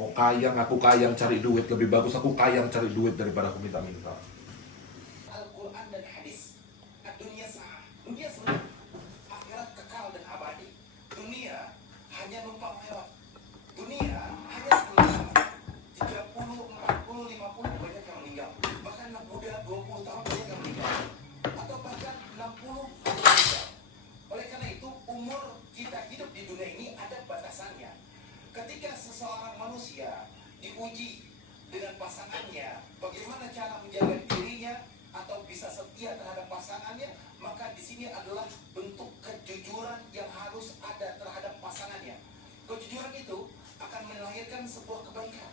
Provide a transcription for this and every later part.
Mau kayang, aku kayang cari duit. Lebih bagus aku kayang cari duit daripada aku minta-minta. Al-Quran dan hadis. Dunia sah, dunia senang, akhirat kekal dan abadi. Dunia hanya numpang lewat. Dunia hanya sebentar. 30, 40, 50 banyak yang meninggal. Bahkan anak muda 20 tahun banyak yang meninggal. Atau bahkan 60 ada yang meninggal. Oleh karena itu umur kita hidup di dunia ini ada batasannya. Ketika seseorang manusia diuji dengan pasangannya, bagaimana cara menjaga dirinya atau bisa setia terhadap pasangannya, maka di sini adalah bentuk kejujuran yang harus ada terhadap pasangannya. Kejujuran itu akan melahirkan sebuah kebaikan.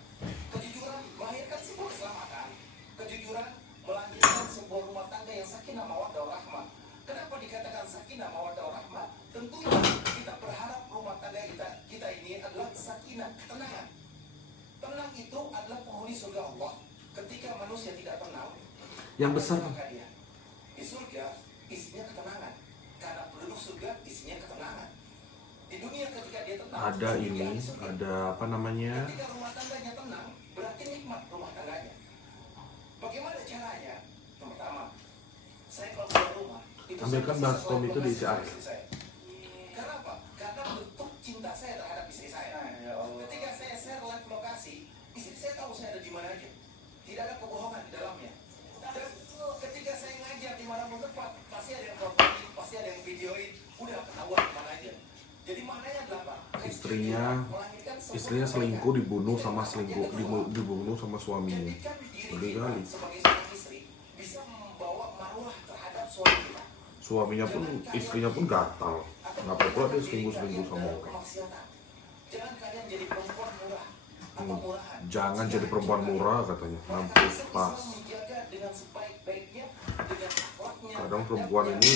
Kejujuran melahirkan sebuah keselamatan. Kejujuran melahirkan sebuah rumah tangga yang sakinah mawaddah warahmah. Kenapa dikatakan sakinah mawaddah warahmah? Tentunya kita berharap rumah tangga kita ini adalah sakinah, ketenangan. Tenang itu adalah penghuni surga Allah. Ketika manusia tidak tenang, Yang besar maka dia di surga isinya ketenangan. Karena penduduk surga isinya ketenangan. Di dunia ketika dia tenang, ada ini, ada apa namanya? ketika rumah tangganya tenang, berarti nikmat rumah tangganya. Bagaimana caranya? Yang pertama, saya kalau keluar rumah, Ambilkan saya baskom selalu itu diisi berkasih air. istri saya. Karena apa? Karena bentuk cinta saya terhadap istri saya. Ketika saya share live lokasi, istri saya tahu saya ada di mana aja. Tidak ada kebohongan di dalamnya. Dan ketika saya ngajar di mana pun tempat, pasti ada yang fotoin, pasti ada yang videoin, udah ketahuan di mana aja. Jadi maknanya adalah apa? Istrinya selingkuh dibunuh sama dibunuh sama suaminya. Ngeri kali. Sebagai seorang istri bisa membawa maruah terhadap suami kita. Suaminya pun, istrinya pun gatal. Ngapain pula dia selingkuh sama orang? Jangan kalian jadi perempuan murah atau murahan. Jangan jadi perempuan murah katanya. Mampus pas. Menjaga dengan sebaik-baiknya, dengan akhlaknya. Kadang perempuan ini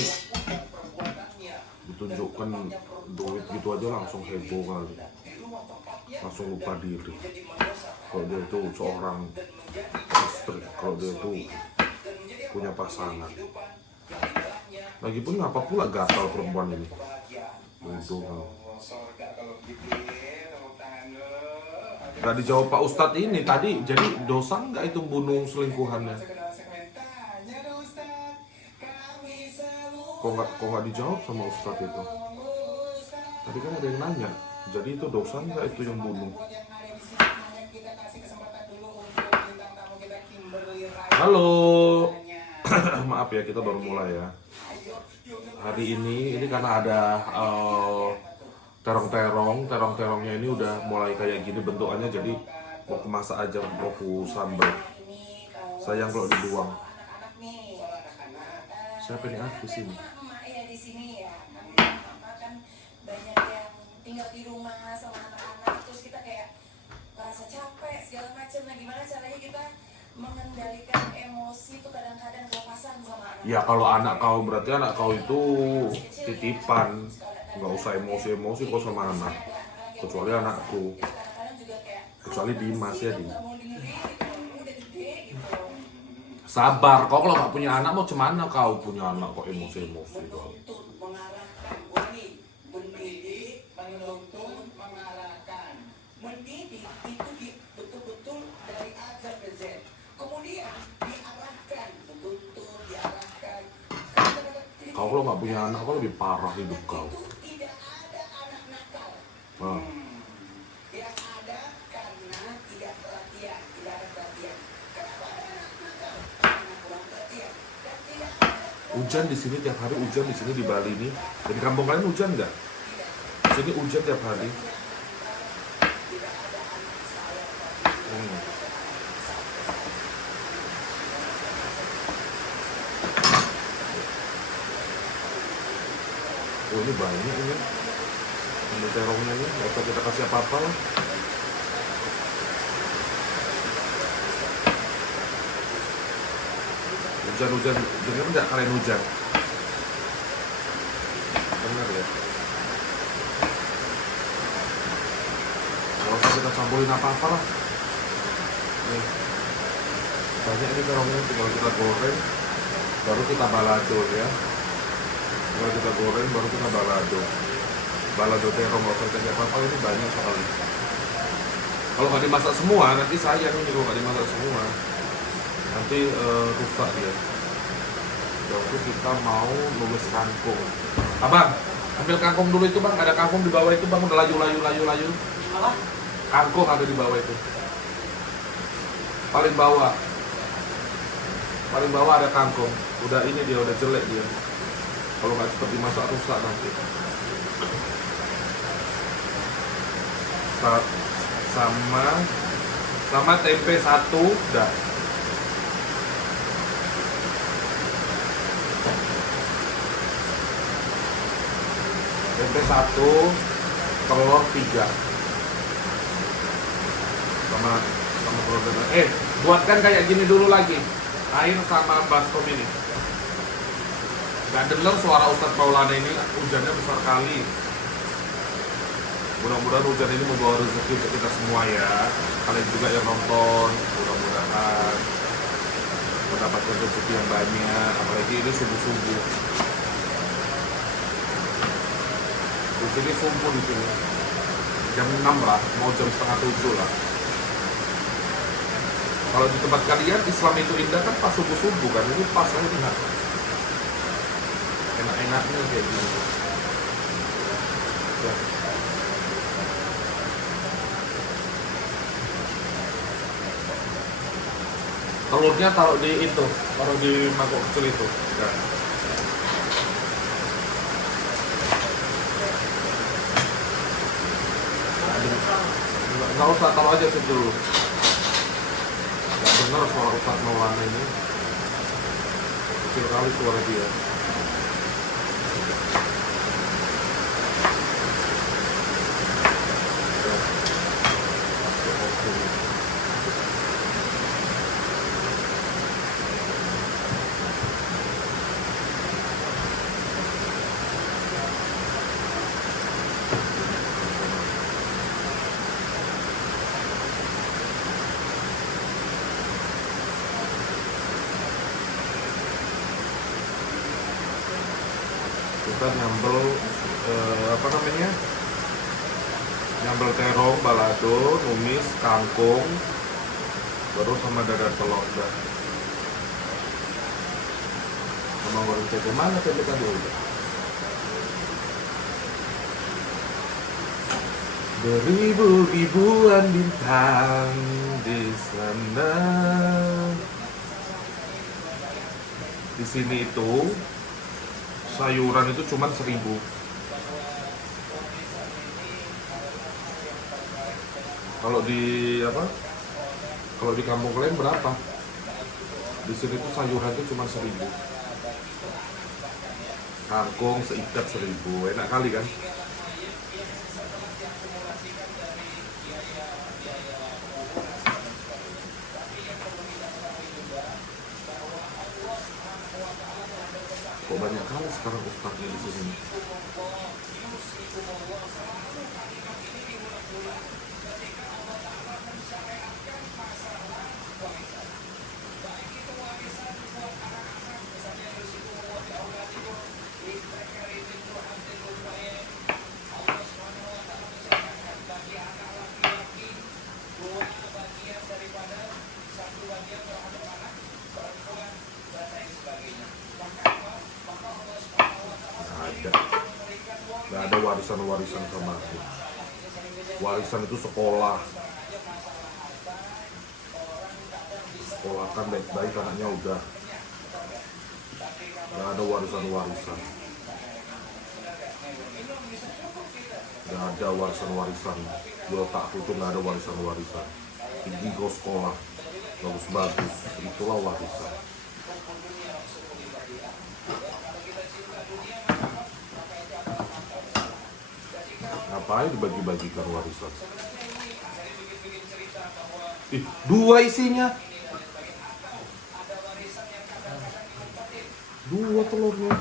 ditunjukkan duit gitu aja langsung heboh kali. Langsung lupa diri. Kalau dia itu seorang istri, kalau dia itu punya pasangan. Lagipun ngapa pula gatal perempuan ini? Itu kan. Gak dijawab Pak Ustadz ini tadi, jadi dosa nggak itu bunuh selingkuhannya? Kok nggak dijawab sama Ustadz itu? Tadi kan ada yang nanya, jadi itu dosa nggak itu yang bunuh? Halo, maaf ya kita baru mulai ya. Hari ini karena ada terongnya ini udah mulai kayak gini bentukannya, jadi mau kemasak aja, mau ku sambal. Sayang kalau dibuang. Siapa nih artis ini? Ya di sini ya, kan banyak yang tinggal di rumah sama anak-anak, terus kita kayak merasa capek segala macam. Nah gimana caranya kita mengendalikan emosi itu kadang-kadang kelepasan sama anak? Ya kalau anak kau berarti anak kau itu titipan, nggak usah emosi kau sama anak. Kecuali anakku, kecuali Dimas ya Dimas. Sabar, kau kalau nggak punya anak mau cemana kau punya anak kok emosi kau. Mengarahkan, mendidik, menuntun, mengarahkan. Mendidik itu betul-betul dari A sampai Z. Kemudian diarahkan, betul-betul diarahkan. Kau kalau nggak punya anak kau lebih parah hidup kau. Tidak ada anak nakal. Yang ada karena tidak perhatian, tidak ada perhatian. Kenapa ada anak nakal? Karena kurang perhatian. Dan tidak ada Hujan di sini tiap hari, hujan di sini di Bali nih. Di kampung kalian hujan nggak? Di sini hujan tiap hari. Oh ini banyak ini. Ini terongnya nih, nggak usah kita kasih apa-apa lah. Hujan, dengar nggak kalian hujan? Dengar ya? Nggak usah kita campurin apa-apa lah. Nih, banyak ini terongnya, tinggal kita goreng, baru kita balado ya. Tinggal kita goreng, baru kita balado. Balado terong, nggak usah kasih apa-apa, ini banyak sekali. Kalau nggak dimasak semua, nanti sayang ini kalau nggak dimasak semua. Nanti rusak dia. Jadi kita mau numis kangkung. Abang, ambil kangkung dulu itu bang. Ada kangkung di bawah itu bang. Udah layu. Apa? Kangkung ada di bawah itu. Paling bawah. Paling bawah ada kangkung. Udah ini dia, udah jelek dia. Kalau nggak cepat dimasak rusak nanti. Sama tempe satu, dah. Tempe satu, telur 3. Sama telur dadar. Buatkan kayak gini dulu lagi. Air sama baskom ini. Gak dengar suara Ustadz Maulana ini, hujannya besar kali. Mudah-mudahan hujan ini membawa rezeki untuk kita semua ya. Kalian juga yang nonton, mudah-mudahan mendapatkan rezeki yang banyak. Apalagi ini subuh-subuh. Di sini subuh di sini. Jam 6 lah, mau jam setengah 7 lah. Kalau di tempat kalian Islam itu indah kan pas subuh-subuh kan, ini pas aja enak. Enak-enaknya kayak gini. Ya. Telurnya taruh di itu, taruh di mangkok kecil itu. Ya. Nggak usah, taruh aja situ dulu. Nggak dengar suara Ustadz Maulana ini. Kecil kali suara dia. Kita nyambel nyambel terong, balado, numis, kangkung, baru sama dadar telur udah. Sama goreng tempe, mana tempe tadi udah? Beribu-ribuan bintang di sana. Di sini itu sayuran itu cuma 1.000. Kalau di kampung kalian berapa? Di sini tuh sayuran itu cuma 1.000. Kangkung seikat 1.000, enak kali kan? Kok banyak kali sekarang ustadznya di sini? Nggak ada warisan-warisan sama aku. Warisan itu sekolah. Sekolahkan baik-baik anaknya udah. Nggak ada warisan-warisan. Nggak ada warisan-warisan. Di otakku tuh nggak ada warisan-warisan. Tinggi kau sekolah, bagus-bagus, itulah warisan. Ngapain dibagi-bagikan warisan? 2 isinya. 2 telurnya.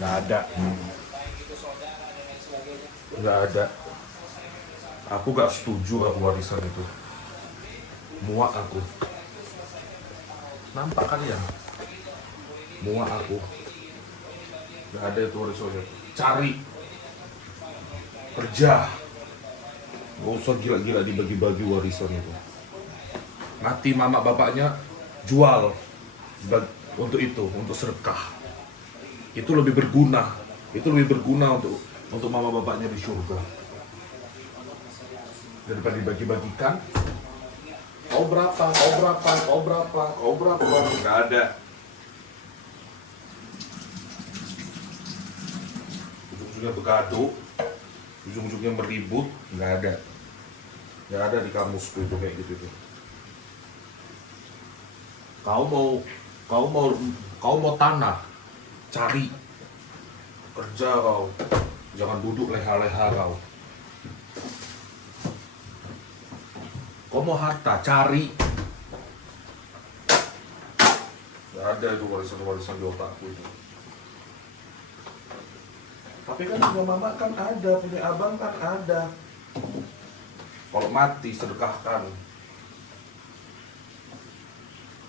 Nggak ada. Nggak ada. Aku gak setuju aku warisan itu. Muak aku. Nampak kalian? Muak aku. Gak ada itu warisannya. Cari. Kerja. Gak usah gila-gila dibagi-bagi warisan itu. Mati mama bapaknya, jual. Untuk itu, untuk sedekah. Itu lebih berguna. Itu lebih berguna untuk mama bapaknya di surga. Daripada dibagi-bagikan. Kau berapa? Nggak ada. Ujung-ujungnya begaduh, ujung-ujungnya meribut, nggak ada. Nggak ada di kamusku itu kayak gitu tuh. Kau mau tanah, cari, kerja kau, jangan duduk leha-leha kau. Kau mau harta, cari. Gak ada itu warisan-warisan di otakku itu. Tapi kan punya mama kan ada, punya abang kan ada. Kalau mati sedekahkan.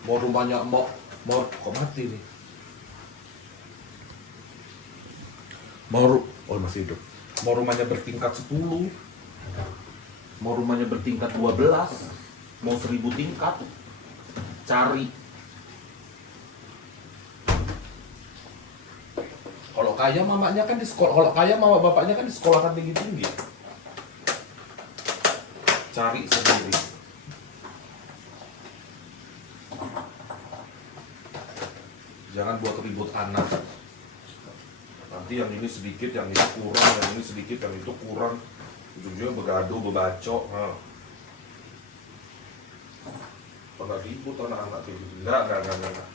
Mau rumahnya mau kok mati nih? Masih hidup. Mau rumahnya bertingkat 10. Mau rumahnya bertingkat 12, mau 1000 tingkat, cari. Kalau kaya mamanya kan di sekolah, kalau kaya mama bapaknya kan di sekolahkan tinggi-tinggi. Cari sendiri. Jangan buat ribut anak. Nanti yang ini sedikit, yang ini kurang, yang ini sedikit, yang itu kurang. Ujung-ujungnya begaduh, bebacok. Pada ribut anak-anak kayak gitu. Enggak.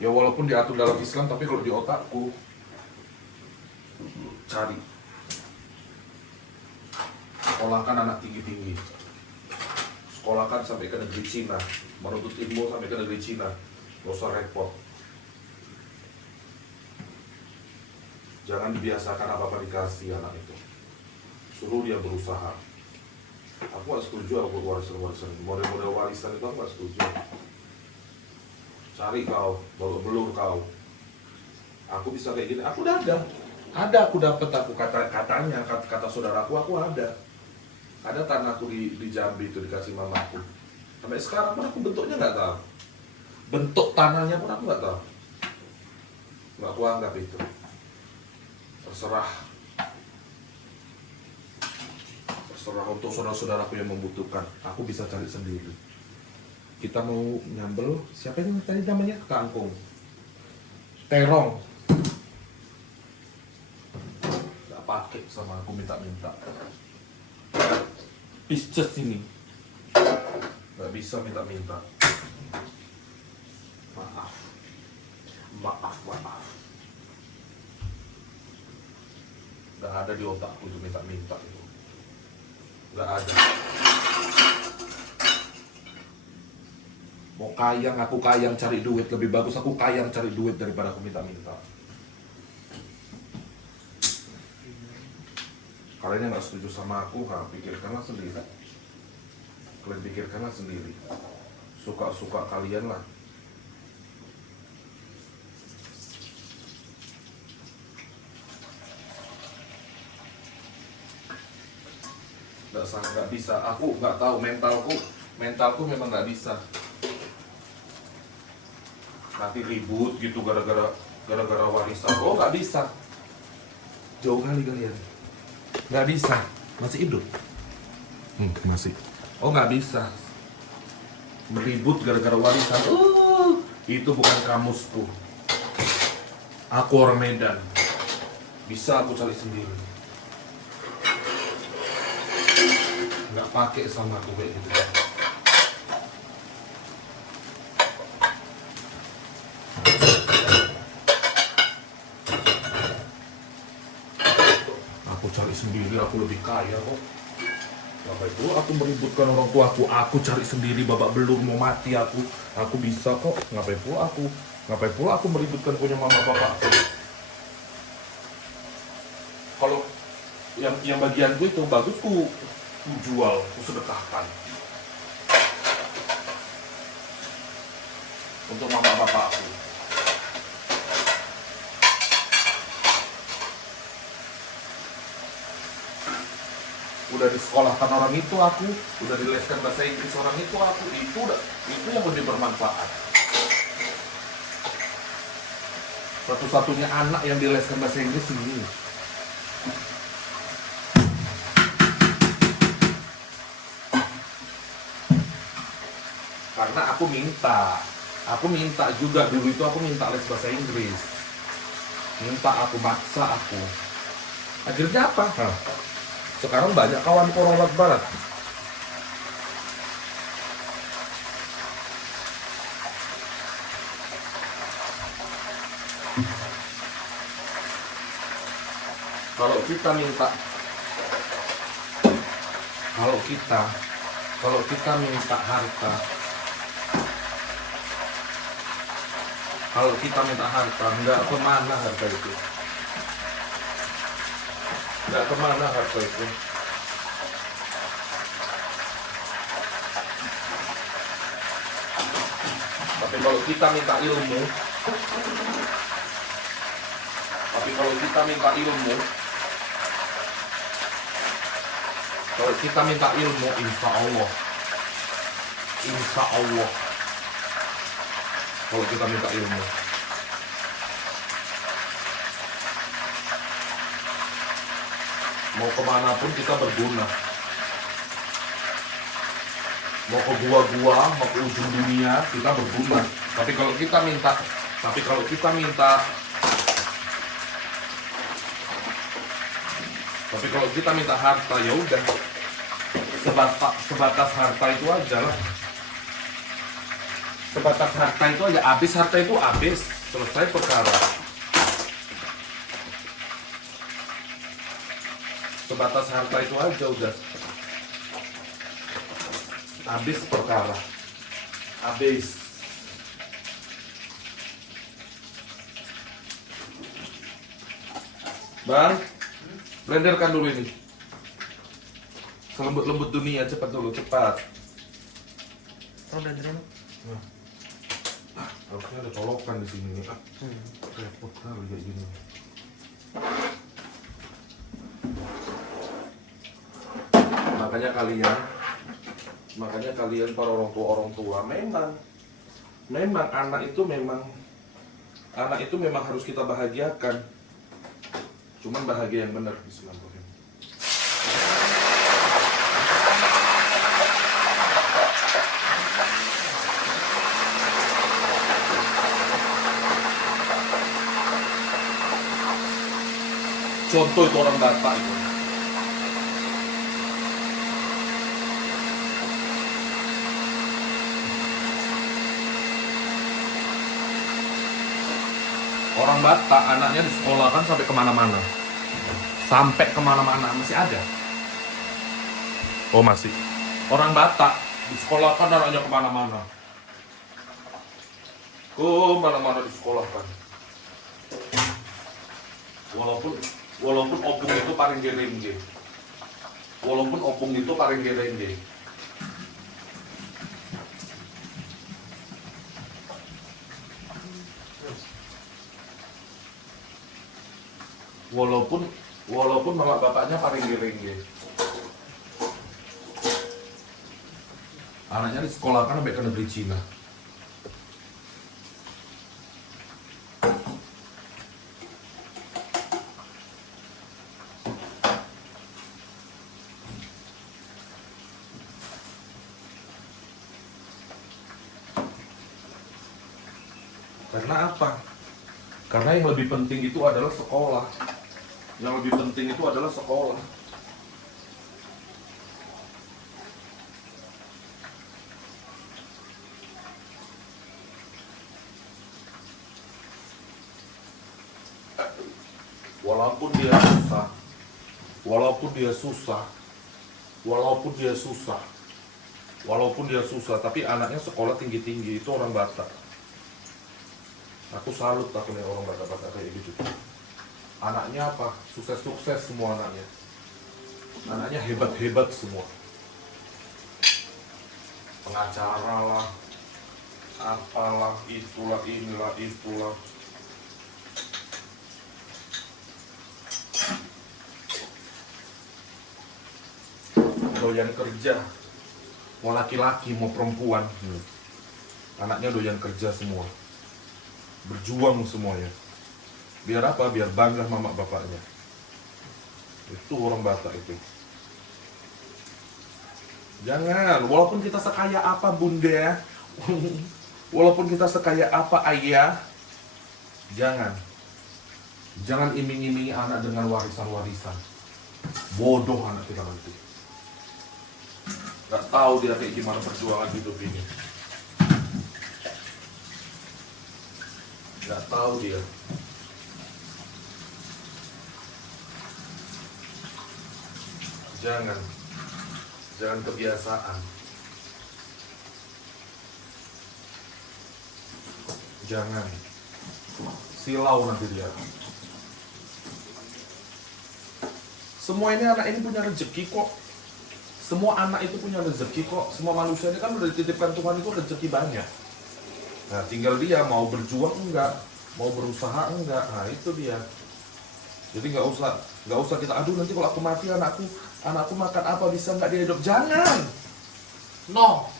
Ya walaupun diatur dalam Islam, tapi kalau di otakku, cari. Sekolahkan anak tinggi-tinggi. Sekolahkan sampai ke negeri Cina. Menuntut ilmu sampai ke negeri Cina. Gak usah repot. Jangan dibiasakan apa-apa dikasih anak itu. Suruh dia berusaha. Aku gak setuju aku warisan-warisan. Model-model warisan itu aku gak setuju. Cari kau, bawa belur kau. Aku bisa kayak gini, aku udah ada. Aku dapat kata saudaraku, aku ada. Ada tanahku di Jambi itu dikasih mamaku. Sampai sekarang pun aku bentuknya nggak tahu. Bentuk tanahnya pun aku nggak tahu. Nggak aku anggap itu. Terserah untuk saudara-saudaraku yang membutuhkan. Aku bisa cari sendiri. Kita mau nyambel, siapa yang tadi namanya? Kangkung. Terong. Gak pakai sama aku minta-minta. Pisces ini. Gak bisa minta-minta. Maaf. Gak ada di otakku itu minta-minta itu. Gak ada. Mau kayang, aku kayang cari duit. Lebih bagus aku kayang cari duit daripada aku minta-minta. Kalian yang gak setuju sama aku, pikirkanlah sendiri. Kalian pikirkanlah sendiri. Suka-suka kalian lah. Nggak bisa, aku nggak tahu, mentalku memang nggak bisa. Nanti ribut gitu gara-gara warisan. Oh nggak bisa, jauh kali kalian. Nggak bisa, masih hidup. Masih. Oh nggak bisa, meribut gara-gara warisan. Itu bukan kamusku. Aku orang Medan, bisa aku cari sendiri. Nggak pakai sama aku kayak gitu. Aku cari sendiri, aku lebih kaya kok. Ngapain itu aku meributkan orang tua aku cari sendiri, babak belur mau mati aku bisa kok. Ngapain pula aku meributkan punya mama papa aku. Kalau yang bagianku itu bagusku jual, aku sedekahkan. untuk mama bapakku. Udah disekolahkan orang itu aku, udah dileskan bahasa Inggris orang itu aku, itu yang lebih bermanfaat. Satu-satunya anak yang dileskan bahasa Inggris ini. Karena aku minta juga dulu itu aku minta les bahasa Inggris. Aku maksa aku. Akhirnya apa? Sekarang banyak kawan orang barat. Kalau kita minta harta, nggak kemana harta itu. Tapi kalau kita minta ilmu, insya Allah, kalau kita minta ilmu, mau kemanapun kita berguna. Mau ke gua-gua, mau ke ujung dunia, kita berguna. Tapi kalau kita minta harta, ya udah. Sebatas harta itu aja lah. Habis harta itu habis, selesai perkara. Sebatas harta itu aja udah. Habis perkara. Habis. Bang, blenderkan dulu ini. Selembut-lembut dunia, cepat. Oh, blendernya. Harusnya ada colokan di sini nih. Repot kali kayak gini. Makanya kalian para orang tua memang anak itu memang harus kita bahagiakan. Cuman bahagia yang benar, bismillahirrahmanirrahim. Contoh itu orang Batak itu. Orang Batak anaknya disekolahkan sampai kemana-mana. Masih ada. Oh masih. Orang Batak disekolahkan anaknya kemana-mana. Kemana-mana disekolahkan. Walaupun opung itu paling gerengge. Walaupun mama bapaknya paling gerengge. Anaknya disekolahkan sampai ke negeri Cina. Karena apa? Karena yang lebih penting itu adalah sekolah. Walaupun dia susah, tapi anaknya sekolah tinggi-tinggi, itu orang Batak. Aku salut aku nih orang Batak kayak gitu. Anaknya apa? Sukses semua anaknya. Anaknya hebat semua. Pengacara lah, apalah, itulah, inilah, itulah. Doyan kerja, mau laki-laki mau perempuan, anaknya doyan kerja semua, berjuang semuanya. Biar apa? Biar bangga mama bapaknya. Itu orang Batak itu. Jangan, walaupun kita sekaya apa bunda, walaupun kita sekaya apa ayah, jangan iming-imingi anak dengan warisan-warisan. Bodoh anak kita nanti. Gak tahu dia kayak gimana perjuangan hidup ini. Gak tahu dia. Jangan kebiasaan. Jangan. Silau nanti dia. Semua ini anak ini punya rezeki kok. Semua anak itu punya rezeki kok. Semua manusia ini kan udah dititipkan Tuhan itu rezeki banyak. Nah, tinggal dia mau berjuang enggak, mau berusaha enggak. Nah, itu dia. Jadi nggak usah kita aduh nanti kalau aku mati anakku makan apa, bisa nggak dia hidup? Jangan. No.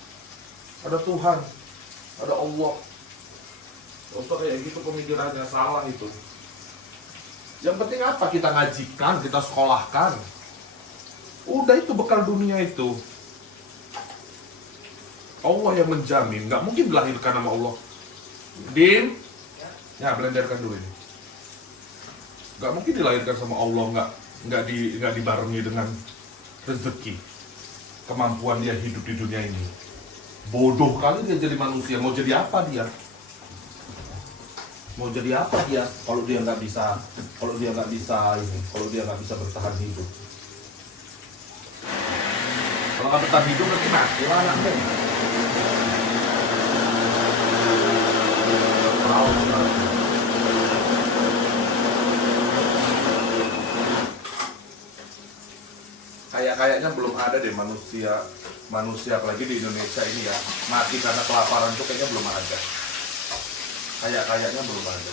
Ada Tuhan, ada Allah. Nggak usah kayak gitu pemikirannya, salah itu. Yang penting apa? Kita ngajikan, kita sekolahkan. Udah itu bekal dunia itu. Allah yang menjamin, nggak mungkin dilahirkan sama Allah. Din, ya blenderkan dulu ini. Nggak mungkin dilahirkan sama Allah, nggak dibarengi dengan rezeki, kemampuan dia hidup di dunia ini. Bodoh kali dia jadi manusia. Mau jadi apa dia? Mau jadi apa dia? Kalau dia nggak bisa bertahan hidup. Kalau nggak bertahan hidup nanti mati lah anaknya. Kayaknya belum ada deh manusia apalagi di Indonesia ini ya, mati karena kelaparan tuh kayaknya belum ada. Kayaknya belum ada.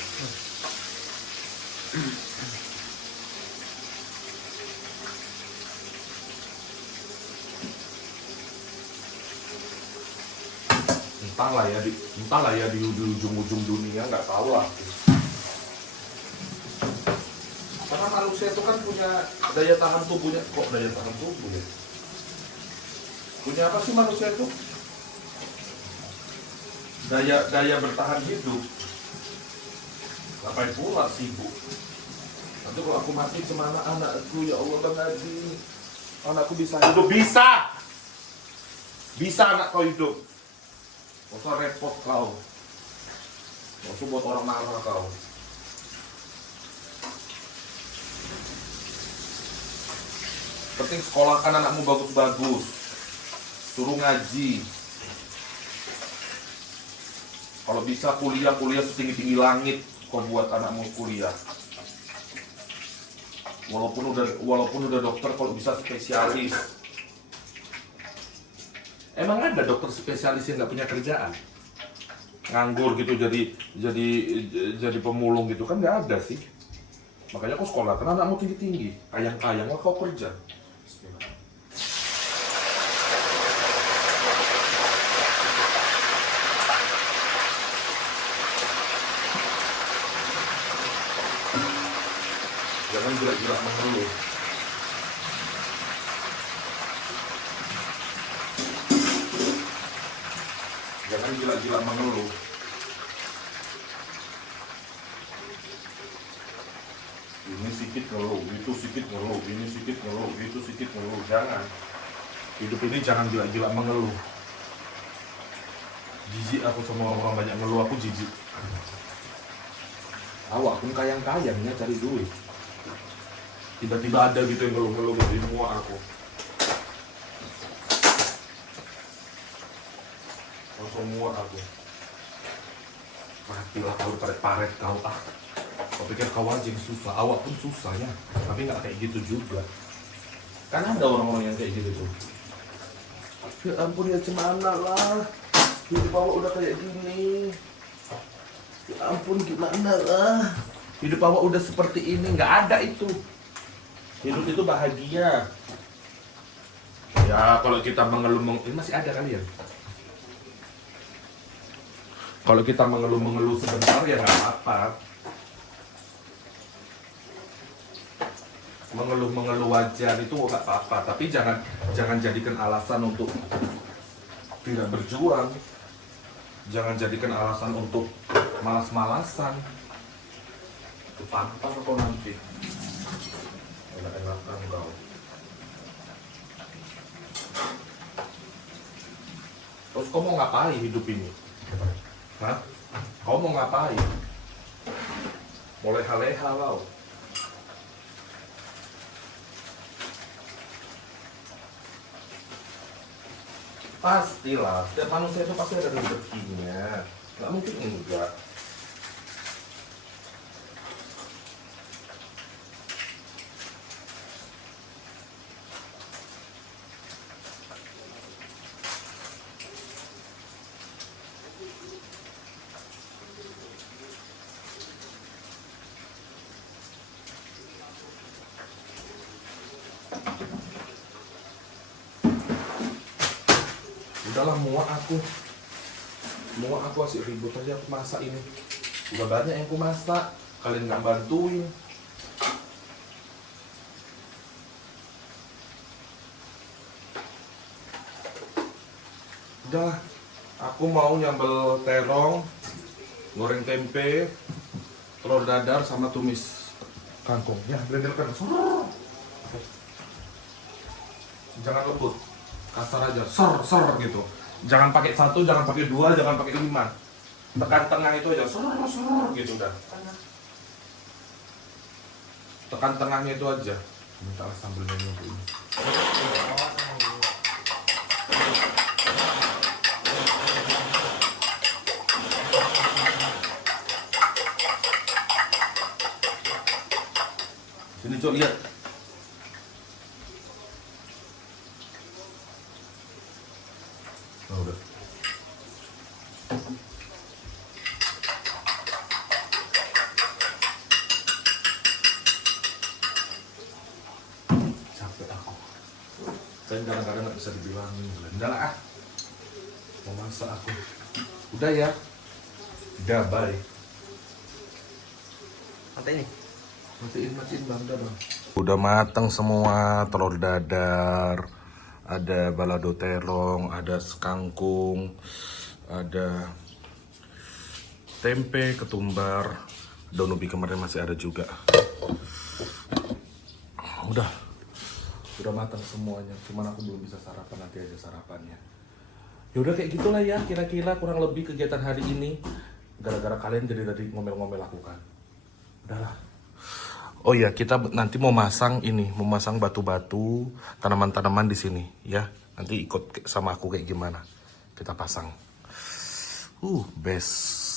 Entahlah ya di ujung-ujung dunia, nggak tahu lah. Karena manusia itu kan punya daya tahan tubuhnya. Kok daya tahan tubuh ya? Punya apa sih manusia itu? Daya bertahan hidup. Ngapain pula sibuk? Nanti kalau aku mati semana anakku, ya Allah Bang Haji, anakku bisa hidup? Bisa anak kau hidup. Gak usah repot kau. Gak usah buat orang marah kau. Penting sekolahkan anakmu bagus-bagus, suruh ngaji. Kalau bisa kuliah setinggi-tinggi langit, kau buat anakmu kuliah. Walaupun udah dokter, kalau bisa spesialis. Emang ada dokter spesialis yang nggak punya kerjaan? Nganggur gitu jadi pemulung gitu kan nggak ada sih. Makanya kau sekolah, karena anakmu tinggi-tinggi, kayang-kayang lah kau kerja. Jangan gila-gila mengeluh. Jangan gila-gila mengeluh. Ini sedikit ngeluh, itu sedikit ngeluh, ini sedikit ngeluh, itu sedikit ngeluh. Jangan. Hidup ini jangan gila-gila mengeluh. Jijik aku sama orang banyak ngeluh, aku jijik. Awak pun kayang-kayangnya cari duit. Tiba-tiba ada gitu yang ngeluh-ngeluh di muak aku. Langsung muak aku. Matilah kau paret-paret kau ah. Kau pikir kau aja yang susah, awak pun susah ya. Tapi nggak kayak gitu juga. Kan ada orang-orang yang kayak gitu tuh. Ya ampun ya, gimana lah. Hidup awak udah kayak gini. Ya ampun, gimana lah. Hidup awak udah seperti ini, nggak ada itu. Hidup itu bahagia. Ya kalau kita mengeluh, ini masih ada kali ya. Kalau kita mengeluh sebentar ya nggak apa-apa. Mengeluh wajar itu nggak apa-apa, tapi jangan jadikan alasan untuk tidak berjuang. Jangan jadikan alasan untuk malas-malasan. Itu pantang kau nanti. Enak-enakan kau. Terus kau mau ngapain hidup ini? Hah? Kau mau ngapain? Mau leha-leha kau? Pastilah, setiap manusia itu pasti ada rezekinya. Nggak mungkin enggak. Udahlah, muak aku asik ribut aja aku masak ini. Udah banyak yang aku masak, kalian nggak bantuin. Udahlah, aku mau nyambel terong, goreng tempe, telur dadar sama tumis kangkung. Ya, blenderkan. Jangan lembut, kasar aja, ser gitu. Jangan pakai 1, jangan pakai 2, jangan pakai 5. Tekan tengah itu aja, ser gitu udah. Tekan tengahnya itu aja. Minta sambelnya ini. Sini Cok, lihat. Oh, udah. Capek aku. Kan kadang-kadang nggak bisa dibilangin. Udah lah. Mau masak aku. Udah ya. Udah, bye. Matiin bang, bang. Udah matang semua, telur dadar, ada balado terong, ada sekangkung, ada tempe, ketumbar, daun ubi kemarin masih ada juga. Udah matang semuanya, cuman aku belum bisa sarapan, nanti aja sarapannya. Yaudah kayak gitulah ya, kira-kira kurang lebih kegiatan hari ini. Gara-gara kalian jadi tadi ngomel-ngomel aku kan. Udahlah. Oh iya, kita nanti mau masang batu-batu, tanaman-tanaman di sini ya. Nanti ikut sama aku kayak gimana. Kita pasang. Best.